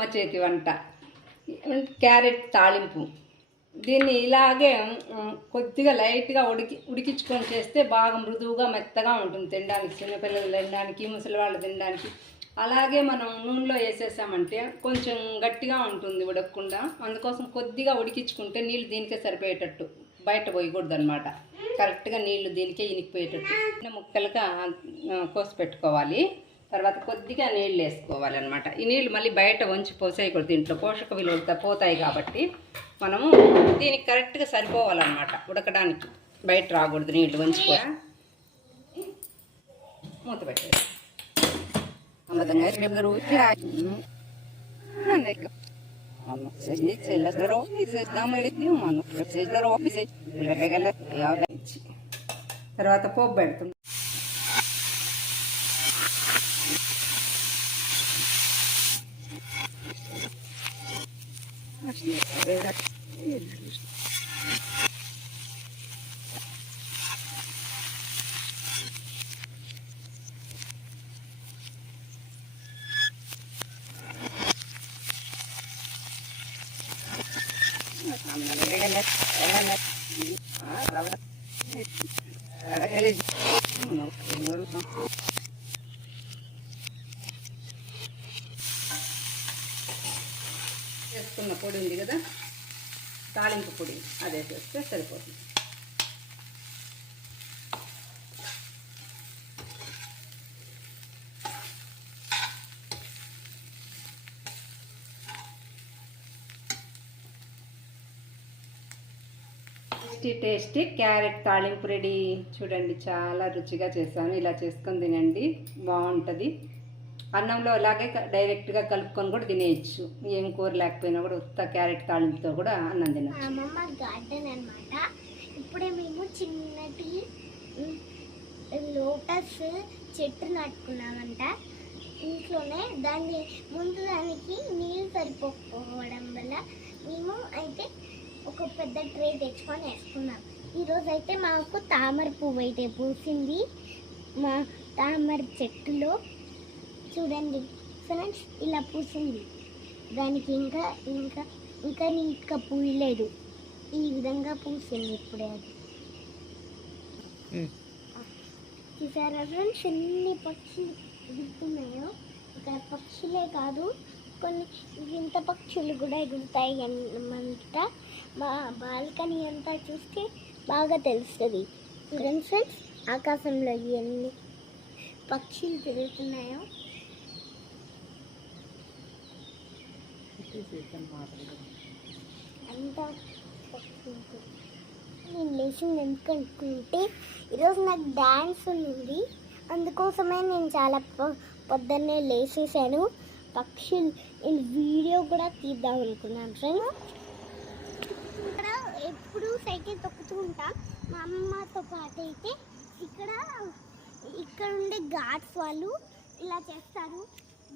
అమ్మ చేతి వంట క్యారెట్ తాళింపు దీన్ని ఇలాగే కొద్దిగా లైట్గా ఉడికి ఉడికించుకొని చేస్తే బాగా మృదువుగా మెత్తగా ఉంటుంది తినడానికి. చిన్నపిల్లలు తినడానికి ముసలి వాళ్ళు తినడానికి. అలాగే మనం నూనెలో వేసేసామంటే కొంచెం గట్టిగా ఉంటుంది ఉడకకుండా. అందుకోసం కొద్దిగా ఉడికించుకుంటే నీళ్ళు దీనికే సరిపోయేటట్టు. బయట పోయకూడదు అనమాట కరెక్ట్గా నీళ్ళు దీనికే ఇనికిపోయేటట్టు. చిన్న ముక్కలుగా కోసి పెట్టుకోవాలి. తర్వాత కొద్దిగా నీళ్ళు వేసుకోవాలన్నమాట. ఈ నీళ్ళు మళ్ళీ బయట వంచి పోసేయకూడదు దీంట్లో. పోషక విలువలు పోతాయి కాబట్టి మనము దీనికి కరెక్ట్గా సరిపోవాలన్నమాట ఉడకడానికి. బయట రాకూడదు నీళ్ళు వంచిపో మూత పెట్టేది తర్వాత పోపు పెడుతుంది Öğret. Thank you. చేసుకున్న పొడి ఉంది కదా తాలింపు పొడి అదే చేస్తే సరిపోతుంది. టేస్టీ టేస్టీ క్యారెట్ తాలింపు రెడీ. చూడండి చాలా రుచిగా చేశాను. ఇలా చేసుకొని తినండి. బాగుంటుంది. అన్నంలో అలాగే డైరెక్ట్గా కలుపుకొని కూడా తినేయచ్చు. ఏం కూర లేకపోయినా కూడా ఉత్త క్యారెట్ తాలింపుతో కూడా అన్నం మా తినచ్చు అమ్మమ్మ గార్డెన్ అనమాట ఇప్పుడే మేము చిన్నటి లోటస్ చెట్టు నాటుకున్నామంట. ఇంట్లోనే దాన్ని ముందు దానికి నీళ్ళు సరిపోకపోవడం వల్ల మేము అయితే ఒక పెద్ద ట్రే తెచ్చుకొని వేసుకున్నాం. ఈరోజు అయితే మాకు తామర పువ్వు అయితే పూసింది. మా తామర చెట్టులో చూడండి ఫ్రెండ్స్ ఇలా పూసింది దానికి ఇంకా ఇంకా ఇంకా నీట్గా పూయలేదు. ఈ విధంగా పూసింది ఇప్పుడే అది. చూసారా ఫ్రెండ్స్ ఎన్ని పక్షులు ఎగురుతున్నాయో ఇక్కడ పక్షులే కాదు కొన్ని వింత పక్షులు కూడా ఎగురుతాయి అన్నమాట. మా బాల్కనీ అంతా చూస్తే బాగా తెలుస్తుంది. ఫ్రెండ్స్ ఆకాశంలో ఎన్ని పక్షులు తిరుగుతున్నాయో. అంతా నేను లేచింది ఎందుకు అనుకుంటే ఈరోజు నాకు డ్యాన్స్ ఉంది. అందుకోసమే నేను చాలా పొద్దున్నే లేచేసాను పక్షులు నేను వీడియో కూడా తీద్దాం అనుకున్నాను ఫ్రెండ్స్ ఇక్కడ ఎప్పుడు సైకిల్ తొక్కుతూ ఉంటాం. మా అమ్మతో పాటు అయితే ఇక్కడ ఇక్కడ ఉండే ఘాట్స్ వాళ్ళు ఇలా చేస్తారు.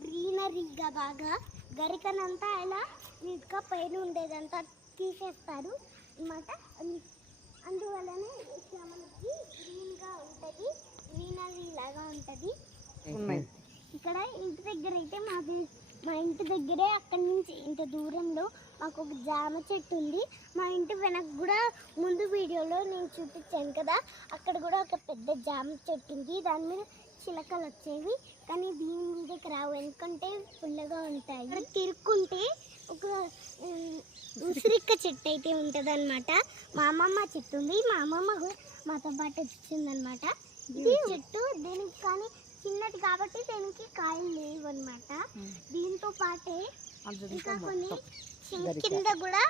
గ్రీనరీగా బాగా. గరికనంతా ఇలా నీట్గా పైన ఉండేదంతా తీసేస్తారు అన్నమాట. అన్- అందువల్లనే మనకి గ్రీన్గా ఉంటుంది గ్రీనరీ లాగా ఉంటుంది ఇక్కడ ఇంటి దగ్గర అయితే మాది మా ఇంటి దగ్గరే అక్కడి నుంచి ఇంత దూరంలో మాకు ఒక జామ చెట్టు ఉంది. మా ఇంటి వెనక కూడా ముందు వీడియోలో నేను చూపించాను కదా అక్కడ కూడా ఒక పెద్ద జామ చెట్టు ఉంది. దాని మీద చిలకలు వచ్చేవి కానీ దీని మీదకి రావు. ఎందుకంటే పుల్లగా ఉంటాయి. ఇక్కడ తిరుక్కుంటే ఒక ఉసిరిక్క చెట్టు అయితే ఉంటుంది అనమాట మా అమ్మమ్మ చెట్టు ఉంది మా అమ్మమ్మ మాతో పాటు వచ్చిందనమాట ఇది చెట్టు దీనికి కానీ చిన్నది కాబట్టి దీనికి కాయలు లేవు అనమాట దీంతో పాటే ఇంకా కొన్ని చిన్న కింద కూడా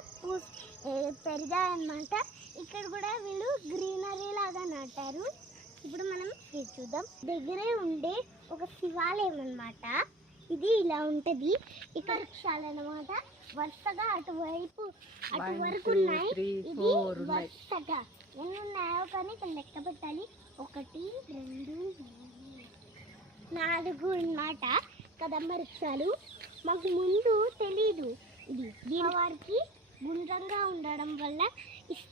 పెరిగాయన్నమాట. ఇక్కడ కూడా వీళ్ళు గ్రీనరీ లాగా నాటారు. ఇప్పుడు మనం ఇది చూద్దాం. దగ్గరే ఉండే ఒక శివాలయం అన్నమాట. ఇది ఇలా ఉంటది. ఇక్కడ వృక్షాలు అన్నమాట. వరుసగా అటువైపు అటు వరకు ఉన్నాయి. ఇది. వరుసగా ఎన్ని ఉన్నాయో కానీ ఇక్కడ లెక్క పెట్టాలి. ఒకటి రెండు నాలుగు అన్నమాట. కదమ్మ వృక్షాలు. మాకు ముందు తెలీదు. ఇది దీని వారికి గుండ్రంగా ఉండడం వల్ల ఇష్టం.